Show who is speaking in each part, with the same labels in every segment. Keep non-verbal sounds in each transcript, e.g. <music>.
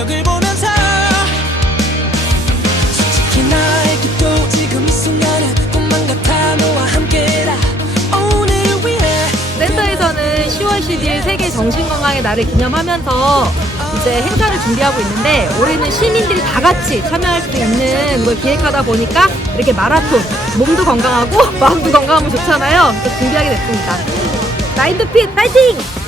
Speaker 1: 벽을 보면서 솔직히 나에게도 지금 이 순간은 꿈만 같아 너와 함께라 오늘을 위해
Speaker 2: 센터에서는 10월 10일 세계 정신건강의 날을 기념하면서 이제 행사를 준비하고 있는데 올해는 시민들이 다 같이 참여할 수 있는 걸 기획하다 보니까 이렇게 마라톤 몸도 건강하고 <laughs> 마음도 건강하면 좋잖아요. 그래서 준비하게 됐습니다. 마인드핏 파이팅!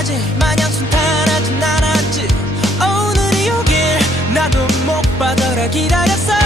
Speaker 1: 까지 마냥 순탄하진 않았지. 오늘이 오길 나도 못 받아라. 기다렸어.